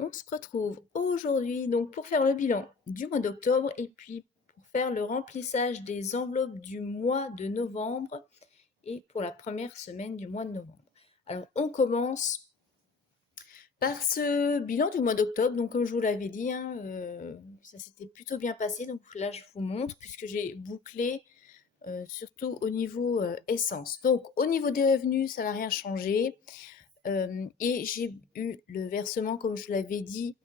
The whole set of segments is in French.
on se retrouve aujourd'hui donc pour faire le bilan du mois d'octobre et puis pour faire le remplissage des enveloppes du mois de novembre et pour la première semaine du mois de novembre. Alors on commence par ce bilan du mois d'octobre. Donc comme je vous l'avais dit, ça s'était plutôt bien passé. Donc là je vous montre puisque j'ai bouclé surtout au niveau essence. Donc au niveau des revenus, ça n'a rien changé. Et j'ai eu le versement, comme je l'avais dit,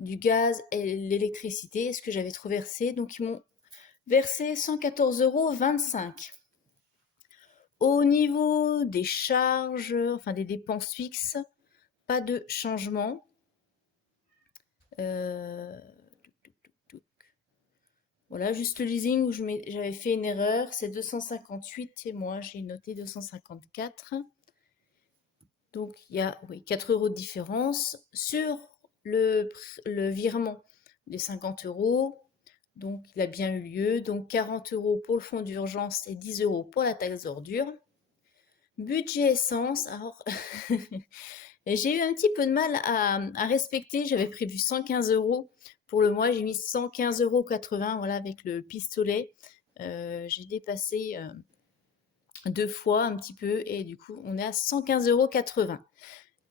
du gaz et l'électricité, ce que j'avais trop versé. Donc ils m'ont versé 114,25 €. Au niveau des charges, enfin des dépenses fixes, pas de changement. Voilà, juste le leasing où j'avais fait une erreur, c'est 258 et moi j'ai noté 254. Donc il y a 4 € de différence. Sur le virement de 50 €, donc il a bien eu lieu. Donc 40 € pour le fonds d'urgence et 10 € pour la taxe d'ordure. Budget essence, alors j'ai eu un petit peu de mal à respecter. J'avais prévu 115 € pour le mois, j'ai mis 115,80 €, voilà, avec le pistolet. J'ai dépassé 2 fois un petit peu et du coup on est à 115,80 €.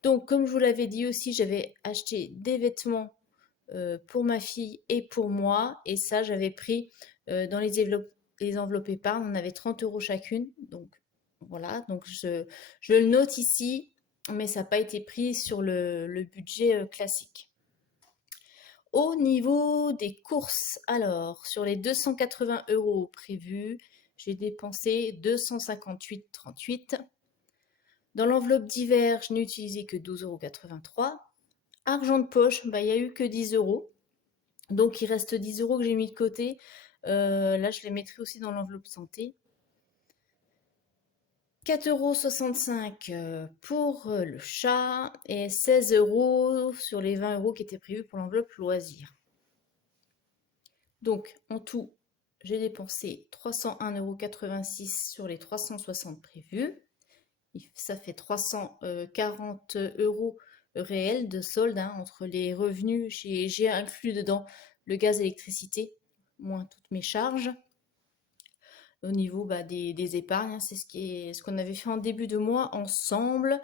Donc comme je vous l'avais dit aussi, j'avais acheté des vêtements pour ma fille et pour moi, et ça j'avais pris dans les enveloppes épargne, on avait 30 € chacune. Donc voilà, donc je le note ici, mais ça n'a pas été pris sur le budget classique. Au niveau des courses, alors sur les 280 € prévus, j'ai dépensé 258,38 €. Dans l'enveloppe d'hiver, je n'ai utilisé que 12,83 €. Argent de poche, il n'y a eu que 10 €. Donc il reste 10 € que j'ai mis de côté. Là, je les mettrai aussi dans l'enveloppe santé. 4,65 € pour le chat et 16 € sur les 20 € qui étaient prévus pour l'enveloppe loisirs. Donc en tout, j'ai dépensé 301,86 € sur les 360 prévus. Ça fait 340 € réels de solde entre les revenus. J'ai inclus dedans le gaz, l'électricité, moins toutes mes charges. Au niveau des épargnes, c'est ce qu'on avait fait en début de mois ensemble.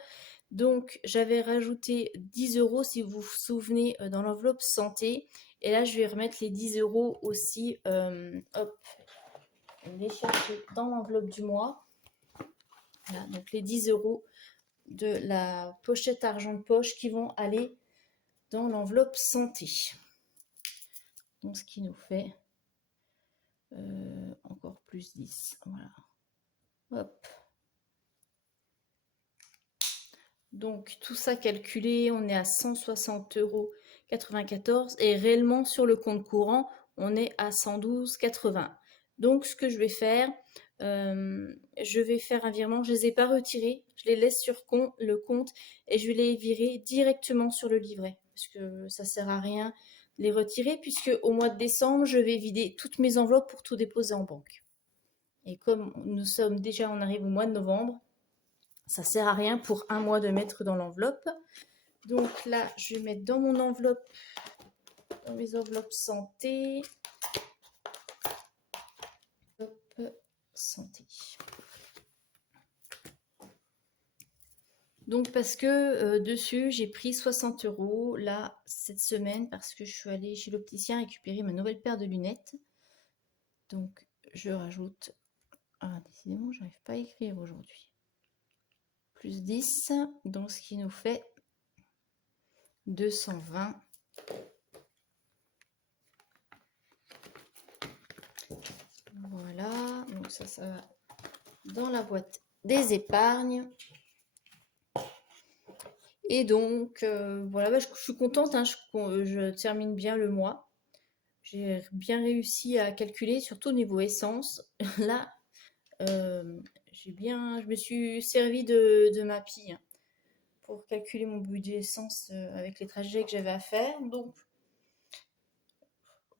Donc j'avais rajouté 10 € si vous vous souvenez dans l'enveloppe santé. Et là je vais remettre les 10 € aussi, hop, les chercher dans l'enveloppe du mois. Voilà, donc les 10 € de la pochette argent de poche qui vont aller dans l'enveloppe santé. Donc ce qui nous fait encore plus 10. Voilà. Hop. Donc tout ça calculé, on est à 160,94 € et réellement sur le compte courant, on est à 112,80 €. Donc ce que je vais faire, je vais faire un virement. Je ne les ai pas retirés, je les laisse sur le compte et je vais les virer directement sur le livret parce que ça ne sert à rien de les retirer puisque au mois de décembre, je vais vider toutes mes enveloppes pour tout déposer en banque. Et comme on arrive au mois de novembre, ça ne sert à rien pour un mois de mettre dans l'enveloppe. Donc là, je vais mettre dans mon enveloppe, dans mes enveloppes santé. Hop, santé. Donc parce que dessus, j'ai pris 60 € là cette semaine parce que je suis allée chez l'opticien récupérer ma nouvelle paire de lunettes. Donc je rajoute. Ah, décidément, je n'arrive pas à écrire aujourd'hui. Plus 10, donc ce qui nous fait 220. Voilà, donc ça va dans la boîte des épargnes. Et donc, voilà, je suis contente, je termine bien le mois. J'ai bien réussi à calculer, surtout au niveau essence. Là, je me suis servi de ma pile pour calculer mon budget essence avec les trajets que j'avais à faire. Donc,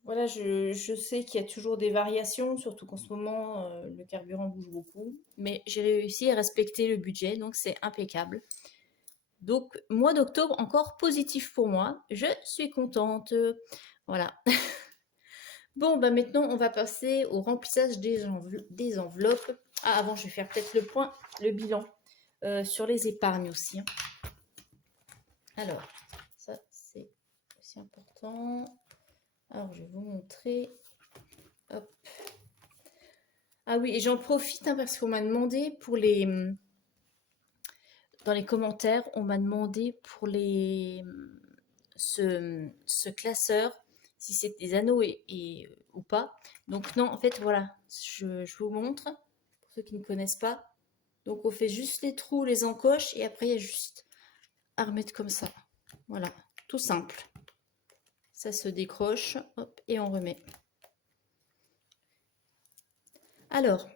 voilà, je sais qu'il y a toujours des variations, surtout qu'en ce moment, le carburant bouge beaucoup. Mais j'ai réussi à respecter le budget, donc c'est impeccable. Donc, mois d'octobre encore positif pour moi. Je suis contente. Voilà. Bon, bah maintenant, on va passer au remplissage des enveloppes. Ah, avant, je vais faire peut-être le bilan sur les épargnes aussi, hein. Alors, ça, c'est aussi important. Alors, je vais vous montrer. Hop. Ah oui, et j'en profite hein, parce qu'on m'a demandé pour les... Dans les commentaires, on m'a demandé pour ce classeur, si c'est des anneaux ou pas. Donc non, en fait, voilà, je vous montre, pour ceux qui ne connaissent pas. Donc on fait juste les trous, les encoches, et après il y a juste à remettre comme ça. Voilà, tout simple. Ça se décroche, hop, et on remet. Alors,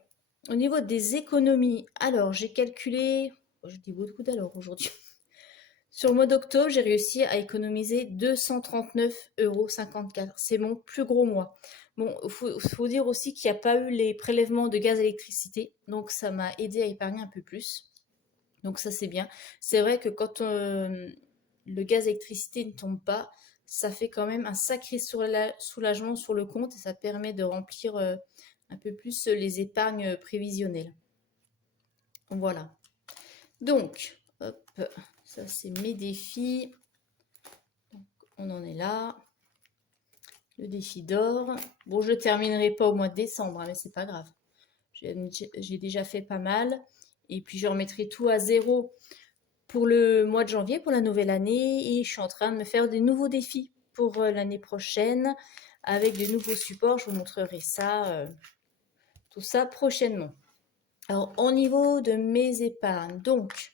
au niveau des économies, alors j'ai calculé, je dis beaucoup d'alors aujourd'hui. Sur le mois d'octobre, j'ai réussi à économiser 239,54 €. C'est mon plus gros mois. Bon, il faut dire aussi qu'il n'y a pas eu les prélèvements de gaz et d'électricité, donc ça m'a aidé à épargner un peu plus. Donc ça, c'est bien. C'est vrai que quand le gaz et l'électricité ne tombe pas, ça fait quand même un sacré soulagement sur le compte et ça permet de remplir un peu plus les épargnes prévisionnelles. Voilà. Donc, hop, ça c'est mes défis. Donc, on en est là. Le défi d'or. Bon, je ne terminerai pas au mois de décembre, hein, mais c'est pas grave. J'ai déjà fait pas mal. Et puis je remettrai tout à zéro pour le mois de janvier, pour la nouvelle année. Et je suis en train de me faire des nouveaux défis pour l'année prochaine avec de nouveaux supports. Je vous montrerai ça, tout ça prochainement. Alors, au niveau de mes épargnes, donc,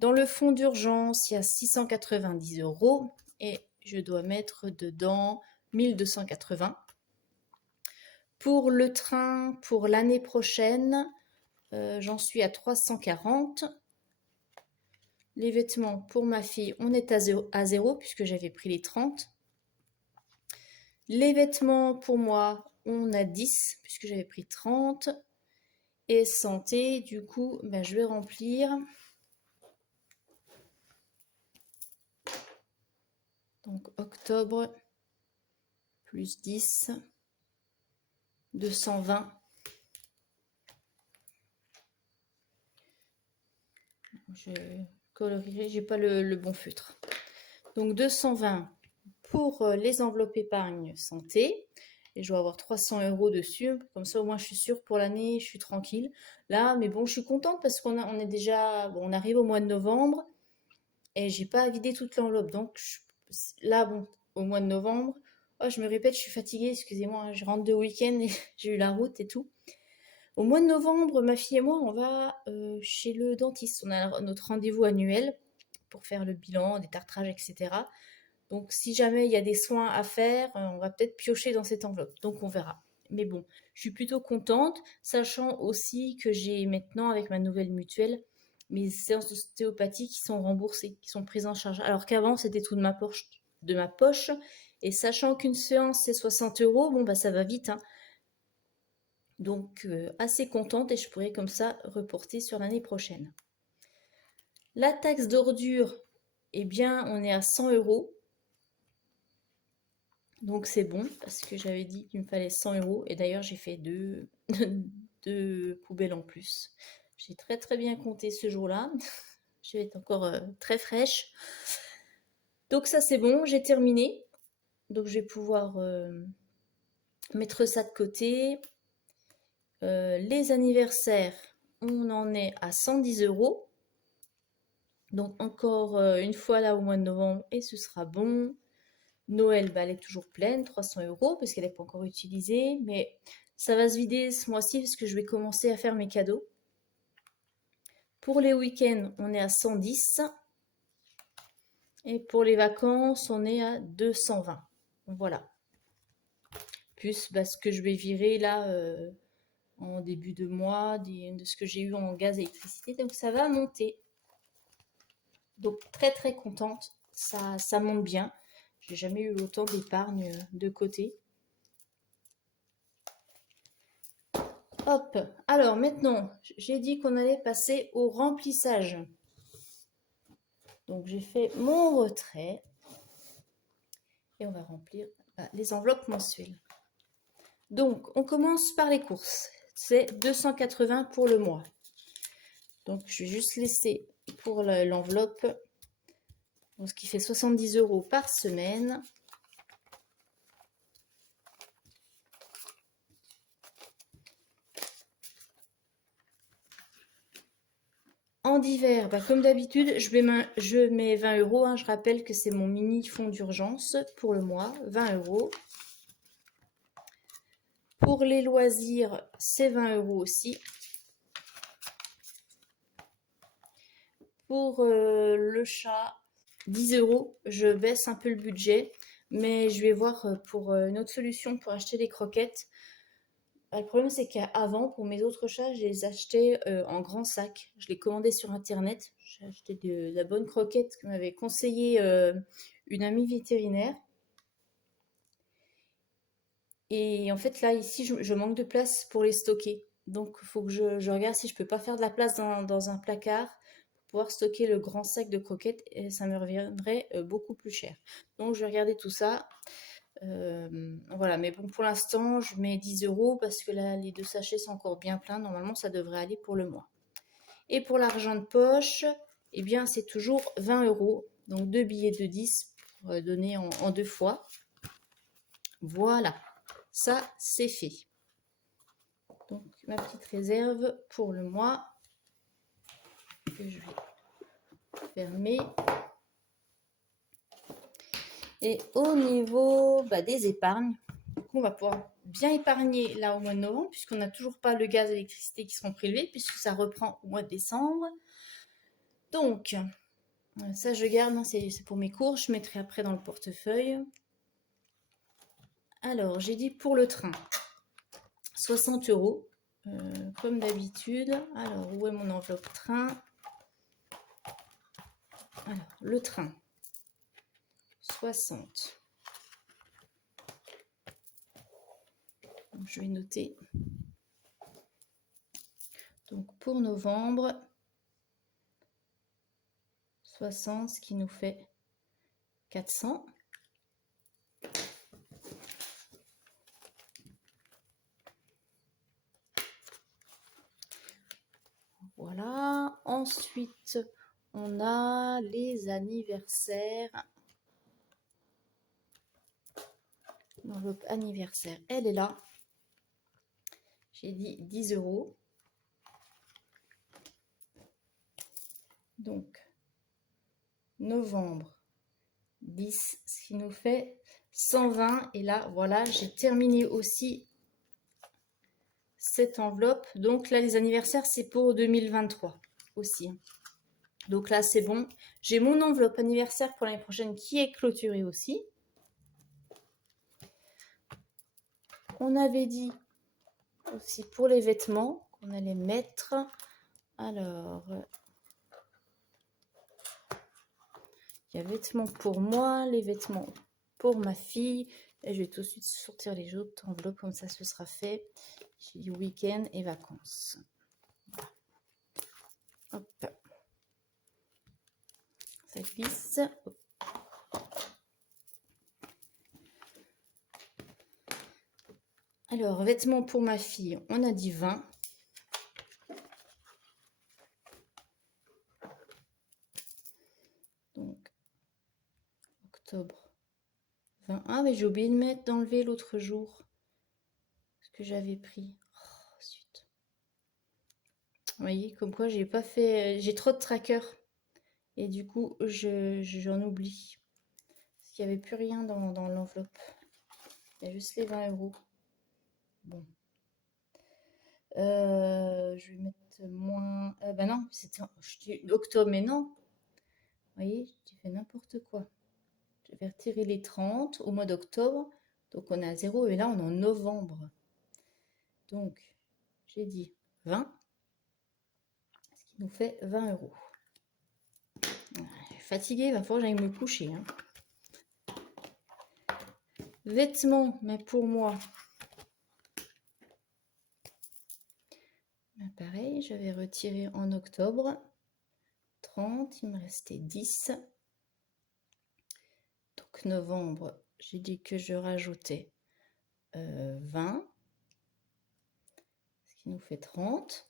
dans le fonds d'urgence, il y a 690 € et je dois mettre dedans 1280. Pour le train, pour l'année prochaine, j'en suis à 340. Les vêtements pour ma fille, on est à zéro puisque j'avais pris les 30. Les vêtements pour moi, on a 10 puisque j'avais pris 30. Et santé, du coup, ben, je vais remplir. Donc octobre, plus 10, 220. Je colorierai, j'ai pas le bon feutre. Donc 220 pour les enveloppes épargne santé. Et je dois avoir 300 € dessus. Comme ça, au moins, je suis sûre pour l'année, je suis tranquille. Là, mais bon, je suis contente parce on est déjà... Bon, on arrive au mois de novembre et j'ai pas à vider toute l'enveloppe. Donc là, bon, au mois de novembre, oh, je me répète, je suis fatiguée, excusez-moi, hein, je rentre de week-end et j'ai eu la route et tout. Au mois de novembre, ma fille et moi, on va chez le dentiste. On a notre rendez-vous annuel pour faire le bilan, des tartrages, etc. Donc, si jamais il y a des soins à faire, on va peut-être piocher dans cette enveloppe. Donc, on verra. Mais bon, je suis plutôt contente, sachant aussi que j'ai maintenant, avec ma nouvelle mutuelle, mes séances d'ostéopathie qui sont remboursées, qui sont prises en charge. Alors qu'avant, c'était tout de ma poche. Et sachant qu'une séance, c'est 60 €, bon, bah, ça va vite, hein. Donc, assez contente et je pourrais comme ça reporter sur l'année prochaine. La taxe d'ordure, eh bien, on est à 100 €. Donc, c'est bon parce que j'avais dit qu'il me fallait 100 €. Et d'ailleurs, j'ai fait deux poubelles en plus. J'ai très très bien compté ce jour-là. Je vais être encore très fraîche. Donc, ça, c'est bon. J'ai terminé. Donc, je vais pouvoir mettre ça de côté. Les anniversaires, on en est à 110 €. Donc encore une fois là au mois de novembre et ce sera bon. Noël, bah, elle est toujours pleine, 300 € parce qu'elle n'est pas encore utilisée. Mais ça va se vider ce mois-ci parce que je vais commencer à faire mes cadeaux. Pour les week-ends, on est à 110. Et pour les vacances, on est à 220. Voilà. Plus bah, ce que je vais virer là en début de mois, de ce que j'ai eu en gaz et électricité. Donc ça va monter. Donc très très contente, ça monte bien. J'ai jamais eu autant d'épargne de côté. Hop, alors maintenant, j'ai dit qu'on allait passer au remplissage. Donc j'ai fait mon retrait et on va remplir les enveloppes mensuelles. Donc on commence par les courses. C'est 280 pour le mois. Donc je vais juste laisser pour l'enveloppe, ce qui fait 70 € par semaine. En d'hiver, comme d'habitude, je mets 20 €. Hein. Je rappelle que c'est mon mini fonds d'urgence pour le mois, 20 €. Pour les loisirs, c'est 20 € aussi. Pour le chat, 10 €. Je baisse un peu le budget, mais je vais voir pour une autre solution pour acheter des croquettes. Le problème, c'est qu'avant, pour mes autres chats, je les achetais en grand sac. Je les commandais sur Internet. J'ai acheté de la bonne croquette que m'avait conseillé une amie vétérinaire. Et en fait, là, ici, je manque de place pour les stocker. Donc, il faut que je regarde si je peux pas faire de la place dans un placard pour pouvoir stocker le grand sac de croquettes. Et ça me reviendrait beaucoup plus cher. Donc, je vais regarder tout ça. Voilà, mais bon, pour l'instant, je mets 10 € parce que là, les 2 sachets sont encore bien pleins. Normalement, ça devrait aller pour le mois. Et pour l'argent de poche, eh bien, c'est toujours 20 €. Donc, 2 billets de 10 pour donner en 2 fois. Voilà, ça, c'est fait. Donc, ma petite réserve pour le mois que je vais fermer. Et au niveau des épargnes, du coup, on va pouvoir bien épargner là au mois de novembre, puisqu'on n'a toujours pas le gaz et l'électricité qui seront prélevés, puisque ça reprend au mois de décembre. Donc, ça je garde, hein, c'est pour mes cours, je mettrai après dans le portefeuille. Alors, j'ai dit pour le train, 60 €, comme d'habitude. Alors, où est mon enveloppe train? Alors, le train, 60. Donc, je vais noter. Donc, pour novembre, 60, ce qui nous fait 400. Voilà. Ensuite, on a les anniversaires. L'enveloppe anniversaire, elle est là. J'ai dit 10 €. Donc, novembre, 10, ce qui nous fait 120. Et là, voilà, j'ai terminé aussi cette enveloppe. Donc là, les anniversaires, c'est pour 2023 aussi. Donc là, c'est bon. J'ai mon enveloppe anniversaire pour l'année prochaine qui est clôturée aussi. On avait dit aussi pour les vêtements qu'on allait mettre. Alors, il y a vêtements pour moi, les vêtements pour ma fille. Et je vais tout de suite sortir les autres enveloppes, comme ça ce sera fait. J'ai dit week-end et vacances. Hop. Ça glisse. Alors, vêtements pour ma fille, on a dit 20. Donc, octobre 20. Ah, mais j'ai oublié de mettre, d'enlever l'autre jour. Ce que j'avais pris. Oh, zut. Vous voyez, comme quoi j'ai pas fait. J'ai trop de trackers. Et du coup, j'en oublie. Parce qu'il n'y avait plus rien dans l'enveloppe. Il y a juste les 20 €. Bon. Je vais mettre moins. Non, c'était octobre, mais non. Vous voyez, j'ai fait n'importe quoi. Je vais retirer les 30 au mois d'octobre. Donc on est à 0 et là on est en novembre. Donc j'ai dit 20, ce qui nous fait 20 €. Je suis fatiguée, il va falloir que j'aille me coucher. Hein. Vêtements, mais pour moi, pareil, j'avais retiré en octobre 30, il me restait 10. Donc novembre, j'ai dit que je rajoutais 20, ce qui nous fait 30.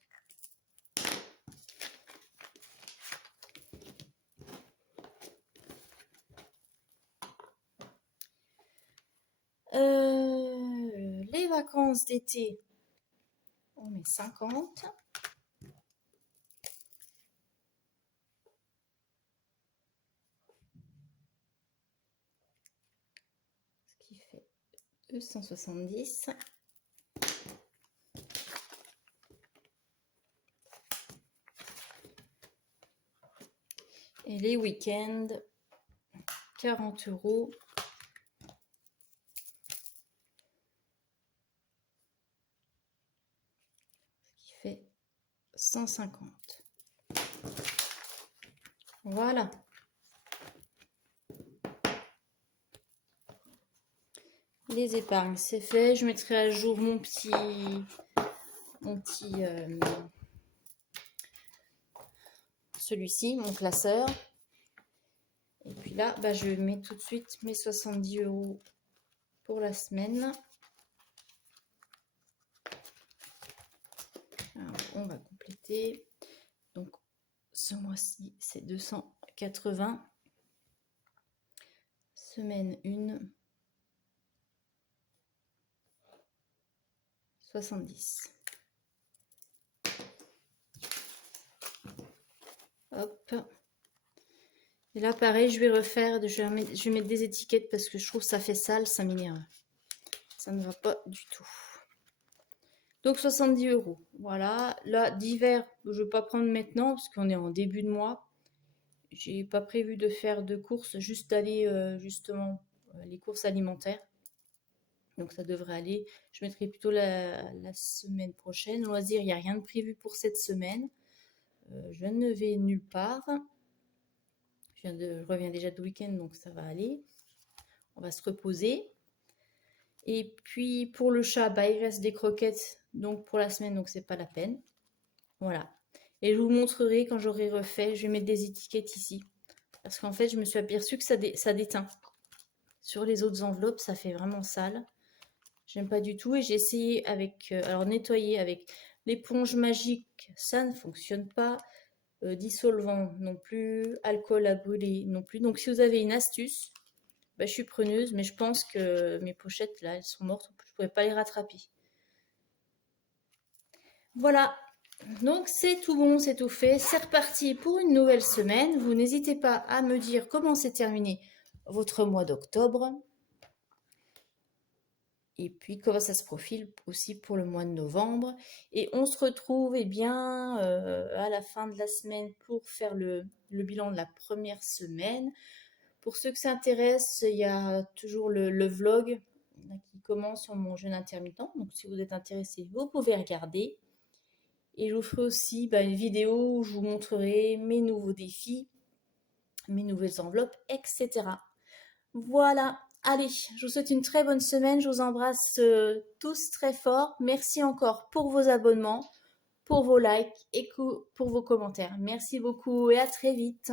Les vacances d'été, on met 50. Ce qui fait 270. Et les week-ends, 40 €. Ce qui fait 150. Voilà. Les épargnes, c'est fait. Je mettrai à jour mon petit celui-ci, mon classeur. Et puis là, bah, je mets tout de suite mes 70 € pour la semaine. Alors, on va compléter. Donc, ce mois-ci, c'est 280. Semaine 1, 70. Hop. Et là, pareil, je vais refaire, je vais mettre des étiquettes parce que je trouve que ça fait sale, ça m'énerve. Ça ne va pas du tout. Donc 70 €. Voilà. Là, d'hiver, je ne vais pas prendre maintenant parce qu'on est en début de mois. J'ai pas prévu de faire de courses, juste d'aller justement les courses alimentaires. Donc ça devrait aller. Je mettrai plutôt la semaine prochaine. Loisirs, il n'y a rien de prévu pour cette semaine. Je ne vais nulle part. Je reviens déjà de week-end, donc ça va aller. On va se reposer. Et puis pour le chat, bah, il reste des croquettes donc pour la semaine, donc c'est pas la peine. Voilà. Et je vous montrerai quand j'aurai refait. Je vais mettre des étiquettes ici. Parce qu'en fait, je me suis aperçue que ça déteint. Sur les autres enveloppes, ça fait vraiment sale. J'aime pas du tout. Et j'ai essayé avec, alors nettoyer avec l'éponge magique, ça ne fonctionne pas. Dissolvant non plus. Alcool à brûler non plus. Donc si vous avez une astuce, bah, je suis preneuse. Mais je pense que mes pochettes, là, elles sont mortes. Je ne pourrais pas les rattraper. Voilà. Donc c'est tout bon, c'est tout fait. C'est reparti pour une nouvelle semaine. Vous n'hésitez pas à me dire comment s'est terminé votre mois d'octobre. Et puis comment ça se profile aussi pour le mois de novembre. Et on se retrouve bien à la fin de la semaine pour faire le bilan de la première semaine. Pour ceux que ça intéresse, il y a toujours le vlog qui commence sur mon jeûne intermittent. Donc si vous êtes intéressé, vous pouvez regarder. Et je vous ferai aussi une vidéo où je vous montrerai mes nouveaux défis, mes nouvelles enveloppes, etc. Voilà, allez, je vous souhaite une très bonne semaine. Je vous embrasse tous très fort. Merci encore pour vos abonnements, pour vos likes et pour vos commentaires. Merci beaucoup et à très vite.